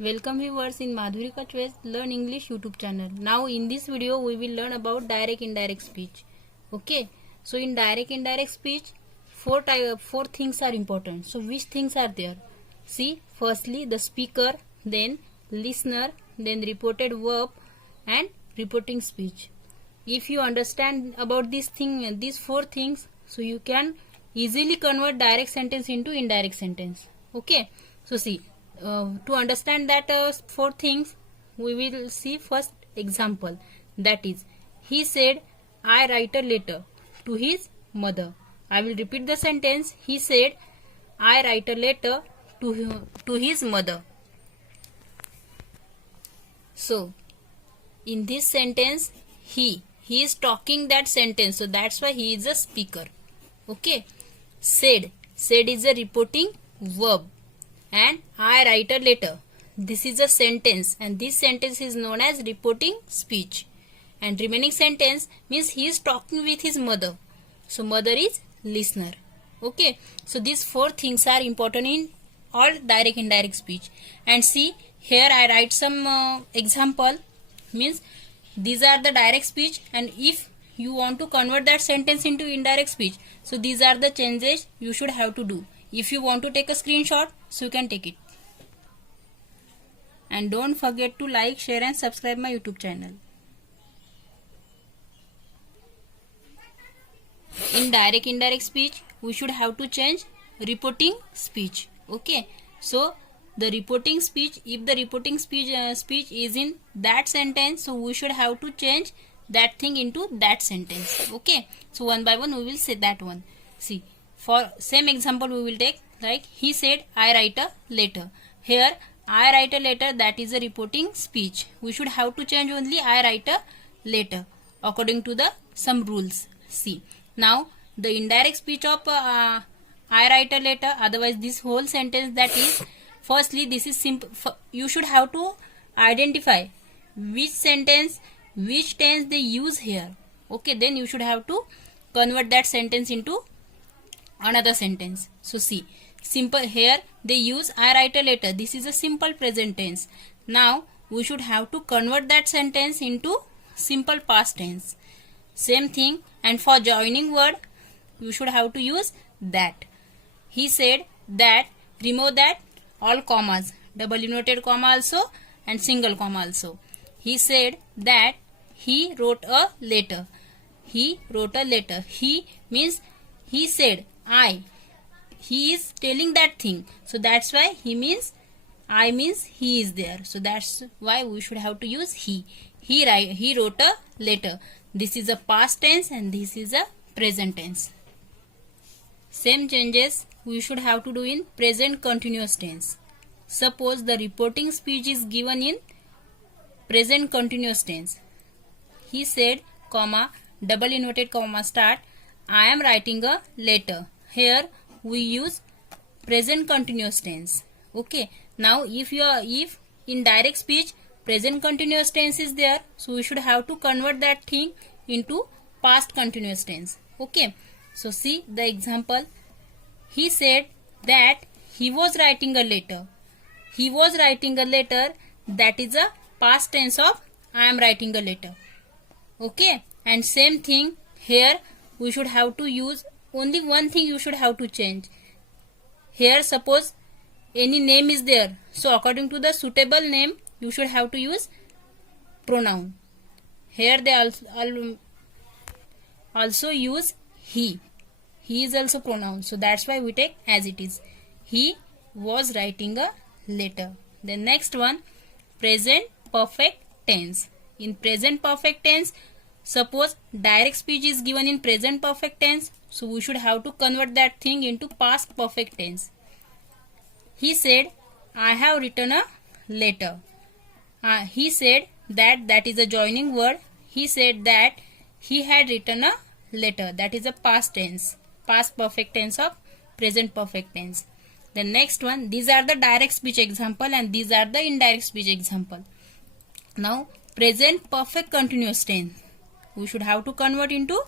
Welcome viewers in Madhurika Choice Learn English YouTube channel. Now in this video we will learn about direct indirect speech. Okay. So in direct indirect speech four things are important. So which things are there? See, firstly the speaker, then listener, then reported verb and reporting speech. If you understand about these four things, so you can easily convert direct sentence into indirect sentence. Okay. So see, to understand that four things, we will see first example. That is, he said, I write a letter to his mother. I will repeat the sentence. He said, I write a letter to his mother. So, in this sentence, he is talking that sentence. So that's why he is a speaker. Okay. Said is a reporting verb. And I write a letter. This is a sentence, and this sentence is known as reporting speech. And remaining sentence means he is talking with his mother. So mother is listener. Okay. So these four things are important in all direct indirect speech. And see, here I write some example. Means these are the direct speech, and if you want to convert that sentence into indirect speech, so these are the changes you should have to do. If you want to take a screenshot, so you can take it. And don't forget to like, share and subscribe my YouTube channel. In direct indirect speech, we should have to change reporting speech. Okay. So the reporting speech, if the reporting speech is in that sentence, so we should have to change that thing into that sentence. Okay. So one by one we will say that one. See, for same example we will take, like he said, I write a letter. Here I write a letter, that is a reporting speech. We should have to change only I write a letter according to the some rules. See, now the indirect speech of I write a letter, otherwise this whole sentence, that is, firstly this is simple. You should have to identify which sentence, which tense they use here. Okay, then you should have to convert that sentence into another sentence. So see, simple, here they use I write a letter. This is a simple present tense. Now we should have to convert that sentence into simple past tense. Same thing, and for joining word you should have to use that. He said that, remove that all commas, double inverted comma also and single comma also. He said that he wrote a letter. He wrote a letter. He means he said I. He is telling that thing. So that's why he means I means he is there. So that's why we should have to use he. He wrote a letter. This is a past tense and this is a present tense. Same changes we should have to do in present continuous tense. Suppose the reporting speech is given in present continuous tense. He said, comma, double inverted comma start, I am writing a letter. Here we use present continuous tense. Okay. Now if in direct speech present continuous tense is there, so we should have to convert that thing into past continuous tense. Okay. So see the example. He said that he was writing a letter. He was writing a letter, that is a past tense of I am writing a letter. Okay. And same thing here, we should have to use only one thing. You should have to change. Here suppose any name is there, so according to the suitable name you should have to use pronoun. Here they also use he. He is also pronoun, so that's why we take as it is. He was writing a letter. The next one, present perfect tense. In present perfect tense, suppose direct speech is given in present perfect tense, so we should have to convert that thing into past perfect tense. He said, I have written a letter. He said that is a joining word. He said that he had written a letter. That is a past tense, past perfect tense of present perfect tense. The next one, these are the direct speech example and these are the indirect speech example. Now present perfect continuous tense, we should have to convert into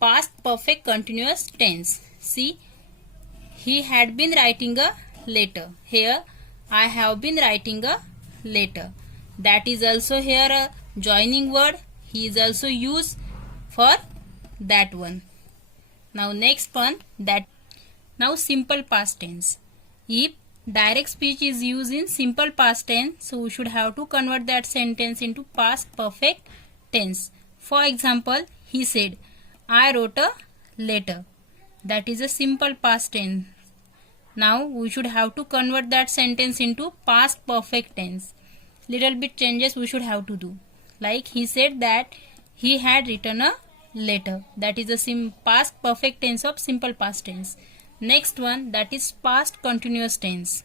past perfect continuous tense. See, he had been writing a letter. Here I have been writing a later. That is also here a joining word. He is also used for that one. Now next one, that now simple past tense. If direct speech is used in simple past tense, so we should have to convert that sentence into past perfect tense. For example, he said, I wrote a letter. That is a simple past tense. Now we should have to convert that sentence into past perfect tense. Little bit changes we should have to do. Like he said that he had written a letter. That is a past perfect tense of simple past tense. Next one, that is past continuous tense.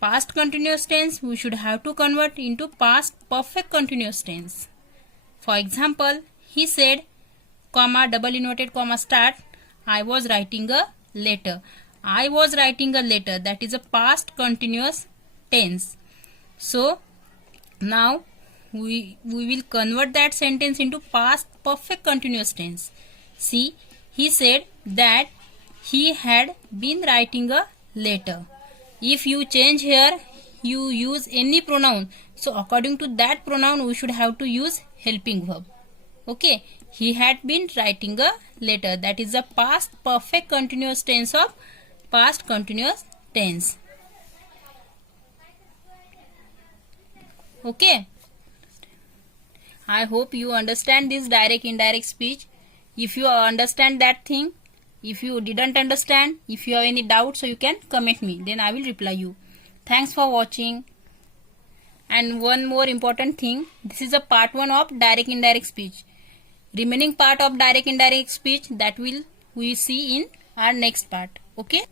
Past continuous tense we should have to convert into past perfect continuous tense. For example, he said, comma, double inverted comma, start, I was writing a letter. I was writing a letter. That is a past continuous tense. So now we will convert that sentence into past perfect continuous tense. See, he said that he had been writing a letter. If you change here, you use any pronoun. So according to that pronoun, we should have to use helping verb. Okay, he had been writing a letter. That is a past perfect continuous tense of past continuous tense. Okay, I hope you understand this direct indirect speech. If you understand that thing, if you didn't understand, if you have any doubt, so you can comment me, then I will reply you. Thanks for watching. And one more important thing, this is a part 1 of direct indirect speech. Remaining part of direct indirect speech, that we see in our next part. Okay.